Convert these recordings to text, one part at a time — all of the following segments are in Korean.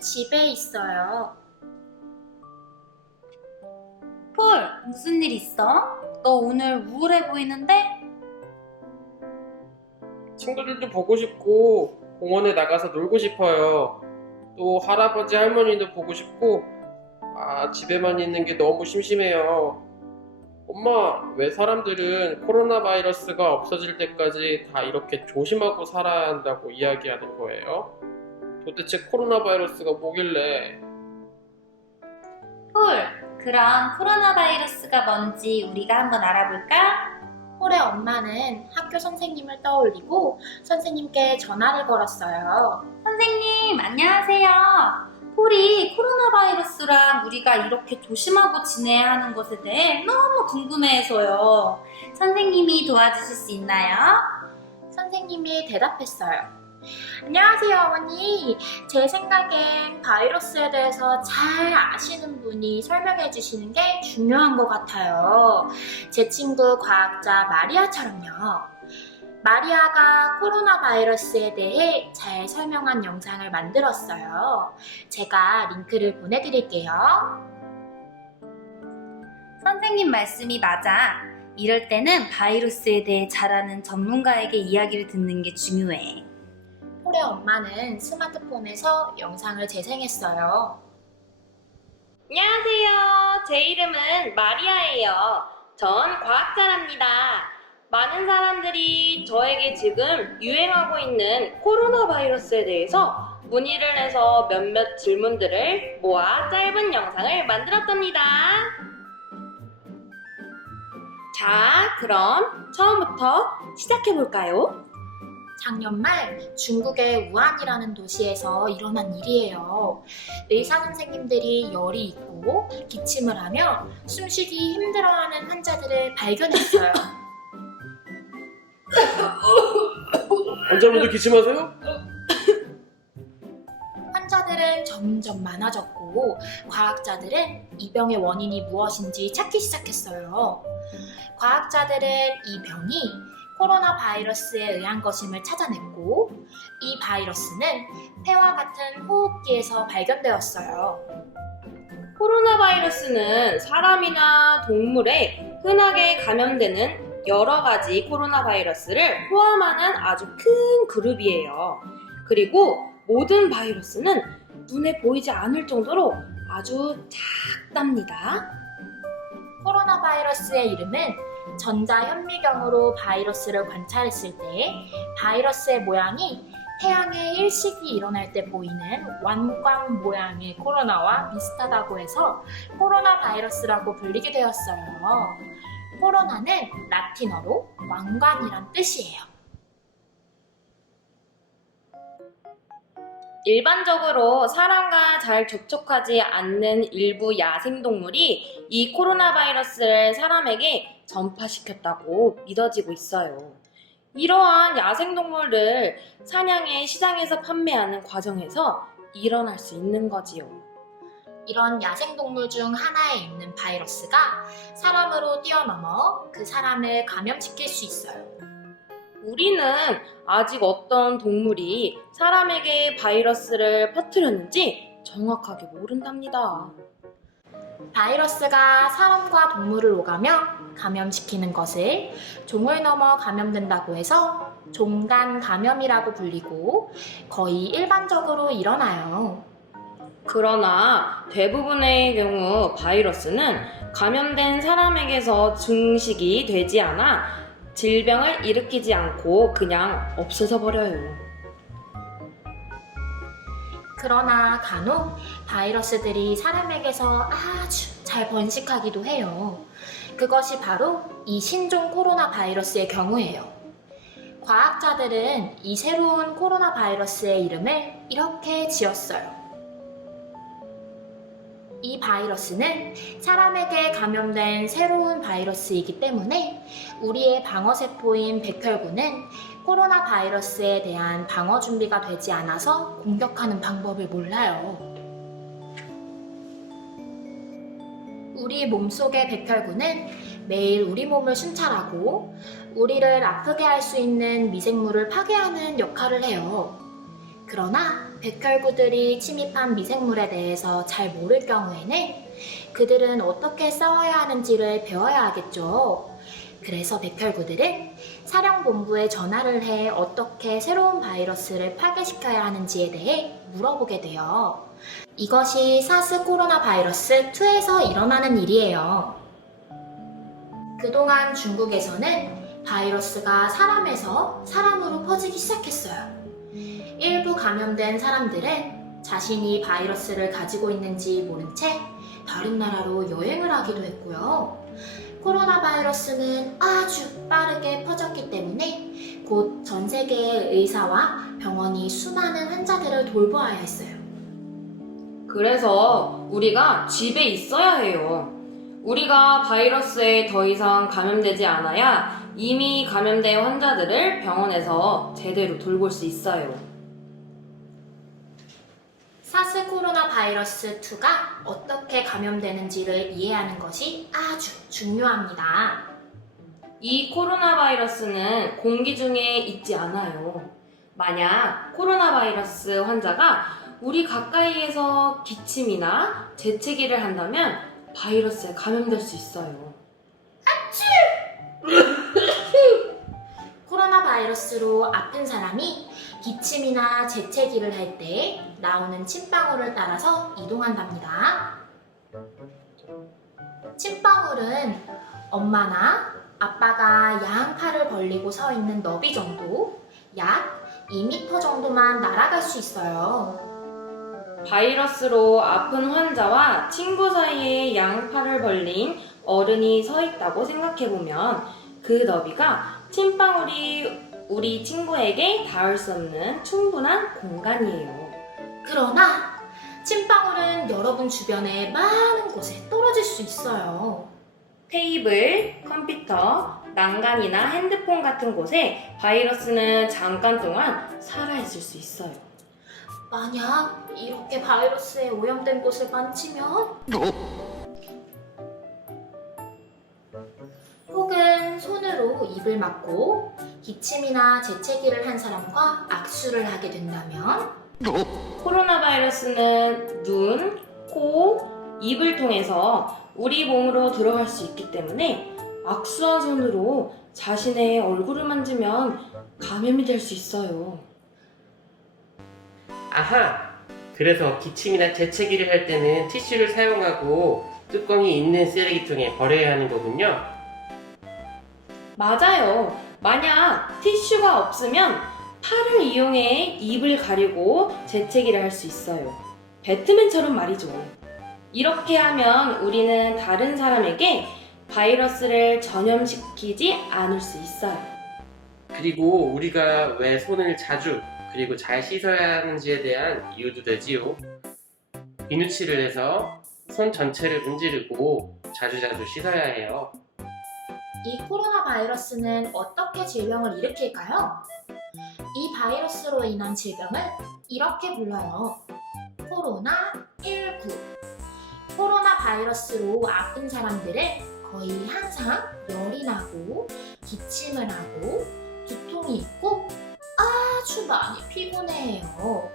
집에 있어요. 폴, 무슨 일 있어? 너 오늘 우울해 보이는데? 친구들도 보고 싶고 공원에 나가서 놀고 싶어요. 또 할아버지 할머니도 보고 싶고 집에만 있는 게 너무 심심해요. 엄마, 왜 사람들은 코로나 바이러스가 없어질 때까지 다 이렇게 조심하고 살아야 한다고 이야기하는 거예요? 도대체 코로나 바이러스가 뭐길래? 폴, 그럼 코로나 바이러스가 뭔지 우리가 한번 알아볼까? 폴의 엄마는 학교 선생님을 떠올리고 선생님께 전화를 걸었어요. 선생님, 안녕하세요. 폴이 코로나 바이러스랑 우리가 이렇게 조심하고 지내야 하는 것에 대해 너무 궁금해해서요. 선생님이 도와주실 수 있나요? 선생님이 대답했어요. 안녕하세요, 어머니. 제 생각엔 바이러스에 대해서 잘 아시는 분이 설명해 주시는 게 중요한 것 같아요. 제 친구 과학자 마리아처럼요. 마리아가 코로나 바이러스에 대해 잘 설명한 영상을 만들었어요. 제가 링크를 보내드릴게요. 선생님 말씀이 맞아. 이럴 때는 바이러스에 대해 잘 아는 전문가에게 이야기를 듣는 게 중요해. 폴의 엄마는 스마트폰에서 영상을 재생했어요. 안녕하세요. 제 이름은 마리아예요. 전 과학자랍니다. 많은 사람들이 저에게 지금 유행하고 있는 코로나 바이러스에 대해서 문의를 해서 몇몇 질문들을 모아 짧은 영상을 만들었답니다. 자, 그럼 처음부터 시작해볼까요? 작년 말 중국의 우한이라는 도시에서 일어난 일이에요. 의사 선생님들이 열이 있고 기침을 하며 숨쉬기 힘들어하는 환자들을 발견했어요. 환자분들 기침하세요? 환자들은 점점 많아졌고 과학자들은 이 병의 원인이 무엇인지 찾기 시작했어요. 과학자들은 이 병이 코로나 바이러스에 의한 것임을 찾아냈고 이 바이러스는 폐와 같은 호흡기에서 발견되었어요. 코로나 바이러스는 사람이나 동물에 흔하게 감염되는 여러 가지 코로나 바이러스를 포함하는 아주 큰 그룹이에요. 그리고 모든 바이러스는 눈에 보이지 않을 정도로 아주 작답니다. 코로나 바이러스의 이름은 전자현미경으로 바이러스를 관찰했을 때 바이러스의 모양이 태양의 일식이 일어날 때 보이는 완광 모양의 코로나와 비슷하다고 해서 코로나 바이러스라고 불리게 되었어요. 코로나는 라틴어로 왕관이란 뜻이에요. 일반적으로 사람과 잘 접촉하지 않는 일부 야생동물이 이 코로나 바이러스를 사람에게 전파시켰다고 믿어지고 있어요. 이러한 야생동물을 사냥해 시장에서 판매하는 과정에서 일어날 수 있는 거지요. 이런 야생동물 중 하나에 있는 바이러스가 사람으로 뛰어넘어 그 사람을 감염시킬 수 있어요. 우리는 아직 어떤 동물이 사람에게 바이러스를 퍼뜨렸는지 정확하게 모른답니다. 바이러스가 사람과 동물을 오가며 감염시키는 것을 종을 넘어 감염된다고 해서 종간 감염이라고 불리고 거의 일반적으로 일어나요. 그러나 대부분의 경우 바이러스는 감염된 사람에게서 증식이 되지 않아 질병을 일으키지 않고 그냥 없어져 버려요. 그러나 간혹 바이러스들이 사람에게서 아주 잘 번식하기도 해요. 그것이 바로 이 신종 코로나 바이러스의 경우예요. 과학자들은 이 새로운 코로나 바이러스의 이름을 이렇게 지었어요. 이 바이러스는 사람에게 감염된 새로운 바이러스이기 때문에 우리의 방어세포인 백혈구는 코로나 바이러스에 대한 방어 준비가 되지 않아서 공격하는 방법을 몰라요. 우리 몸속의 백혈구는 매일 우리 몸을 순찰하고 우리를 아프게 할 수 있는 미생물을 파괴하는 역할을 해요. 그러나 백혈구들이 침입한 미생물에 대해서 잘 모를 경우에는 그들은 어떻게 싸워야 하는지를 배워야 하겠죠. 그래서 백혈구들은 사령본부에 전화를 해 어떻게 새로운 바이러스를 파괴시켜야 하는지에 대해 물어보게 돼요. 이것이 사스 코로나 바이러스 2에서 일어나는 일이에요. 그동안 중국에서는 바이러스가 사람에서 사람으로 퍼지기 시작했어요. 일부 감염된 사람들은 자신이 바이러스를 가지고 있는지 모른 채 다른 나라로 여행을 하기도 했고요. 코로나 바이러스는 아주 빠르게 퍼졌기 때문에 곧 전 세계의 의사와 병원이 수많은 환자들을 돌보아야 했어요. 그래서 우리가 집에 있어야 해요. 우리가 바이러스에 더 이상 감염되지 않아야 이미 감염된 환자들을 병원에서 제대로 돌볼 수 있어요. 사스 코로나 바이러스 2가 어떻게 감염되는지를 이해하는 것이 아주 중요합니다. 이 코로나 바이러스는 공기 중에 있지 않아요. 만약 코로나 바이러스 환자가 우리 가까이에서 기침이나 재채기를 한다면 바이러스에 감염될 수 있어요. 코로나 바이러스로 아픈 사람이 기침이나 재채기를 할 때 나오는 침방울을 따라서 이동한답니다. 침방울은 엄마나 아빠가 양 팔을 벌리고 서 있는 너비 정도, 약 2m 정도만 날아갈 수 있어요. 바이러스로 아픈 환자와 친구 사이에 양팔을 벌린 어른이 서 있다고 생각해보면 그 너비가 침방울이 우리 친구에게 닿을 수 없는 충분한 공간이에요. 그러나 침방울은 여러분 주변에 많은 곳에 떨어질 수 있어요. 테이블, 컴퓨터, 난간이나 핸드폰 같은 곳에 바이러스는 잠깐 동안 살아있을 수 있어요. 만약 이렇게 바이러스에 오염된 곳을 만지면 혹은 손으로 입을 막고 기침이나 재채기를 한 사람과 악수를 하게 된다면 코로나 바이러스는 눈, 코, 입을 통해서 우리 몸으로 들어갈 수 있기 때문에 악수한 손으로 자신의 얼굴을 만지면 감염이 될 수 있어요. 아하! 그래서 기침이나 재채기를 할 때는 티슈를 사용하고 뚜껑이 있는 쓰레기통에 버려야 하는 거군요. 맞아요. 만약 티슈가 없으면 팔을 이용해 입을 가리고 재채기를 할 수 있어요. 배트맨처럼 말이죠. 이렇게 하면 우리는 다른 사람에게 바이러스를 전염시키지 않을 수 있어요. 그리고 우리가 왜 손을 자주 그리고 잘 씻어야 하는지에 대한 이유도 되지요. 비누칠을 해서 손 전체를 문지르고 자주자주 씻어야 해요. 이 코로나 바이러스는 어떻게 질병을 일으킬까요? 이 바이러스로 인한 질병을 이렇게 불러요. 코로나19. 코로나 바이러스로 아픈 사람들은 거의 항상 열이 나고 기침을 하고 두통이 있고 아주 많이 피곤해해요.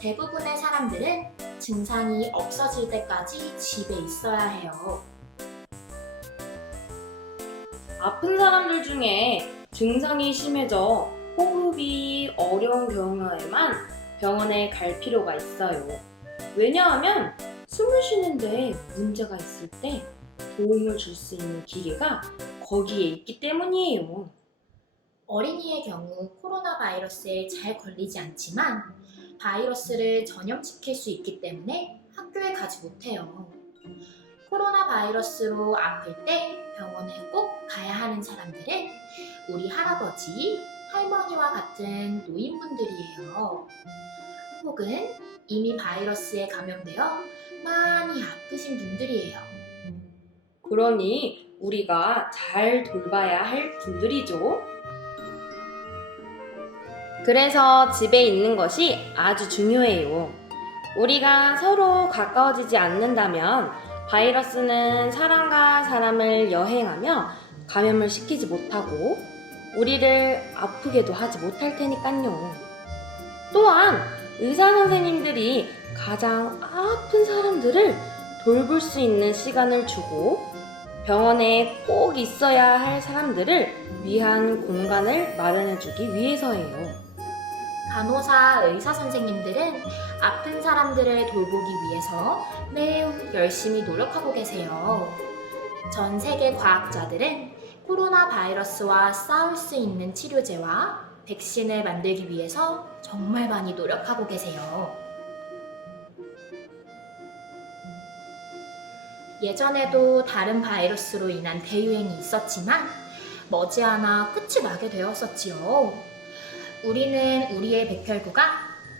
대부분의 사람들은 증상이 없어질 때까지 집에 있어야 해요. 아픈 사람들 중에 증상이 심해져 호흡이 어려운 경우에만 병원에 갈 필요가 있어요. 왜냐하면 숨을 쉬는데 문제가 있을 때 도움을 줄 수 있는 기계가 거기에 있기 때문이에요. 어린이의 경우 코로나 바이러스에 잘 걸리지 않지만 바이러스를 전염시킬 수 있기 때문에 학교에 가지 못해요. 코로나 바이러스로 아플 때 병원에 꼭 가야 하는 사람들은 우리 할아버지, 할머니와 같은 노인분들이에요. 혹은 이미 바이러스에 감염되어 많이 아프신 분들이에요. 그러니 우리가 잘 돌봐야 할 분들이죠. 그래서 집에 있는 것이 아주 중요해요. 우리가 서로 가까워지지 않는다면 바이러스는 사람과 사람을 여행하며 감염을 시키지 못하고 우리를 아프게도 하지 못할 테니까요. 또한 의사 선생님들이 가장 아픈 사람들을 돌볼 수 있는 시간을 주고 병원에 꼭 있어야 할 사람들을 위한 공간을 마련해주기 위해서예요. 간호사, 의사 선생님들은 아픈 사람들을 돌보기 위해서 매우 열심히 노력하고 계세요. 전 세계 과학자들은 코로나 바이러스와 싸울 수 있는 치료제와 백신을 만들기 위해서 정말 많이 노력하고 계세요. 예전에도 다른 바이러스로 인한 대유행이 있었지만 머지않아 끝이 나게 되었었지요. 우리는 우리의 백혈구가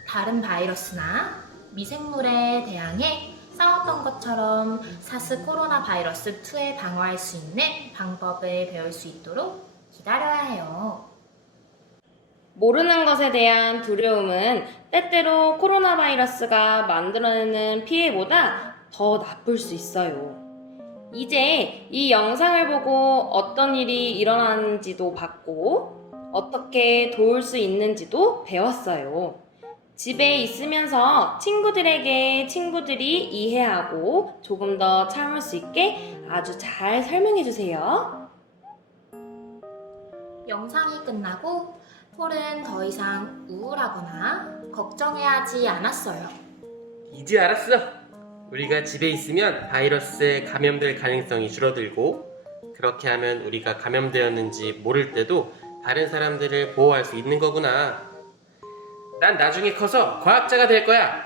다른 바이러스나 미생물에 대항해 싸웠던 것처럼 사스 코로나 바이러스 2에 방어할 수 있는 방법을 배울 수 있도록 기다려야 해요. 모르는 것에 대한 두려움은 때때로 코로나 바이러스가 만들어내는 피해보다 더 나쁠 수 있어요. 이제 이 영상을 보고 어떤 일이 일어나는지도 봤고 어떻게 도울 수 있는지도 배웠어요. 집에 있으면서 친구들이 이해하고 조금 더 참을 수 있게 아주 잘 설명해 주세요. 영상이 끝나고 폴은 더 이상 우울하거나 걱정해야 하지 않았어요. 이제 알았어. 우리가 집에 있으면 바이러스에 감염될 가능성이 줄어들고 그렇게 하면 우리가 감염되었는지 모를 때도 다른 사람들을 보호할 수 있는 거구나. 난 나중에 커서 과학자가 될 거야.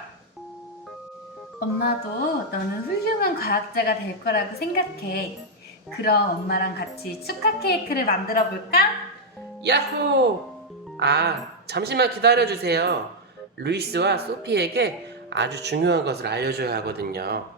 엄마도 너는 훌륭한 과학자가 될 거라고 생각해. 그럼 엄마랑 같이 축하 케이크를 만들어 볼까? 야호! 잠시만 기다려주세요. 루이스와 소피에게 아주 중요한 것을 알려줘야 하거든요.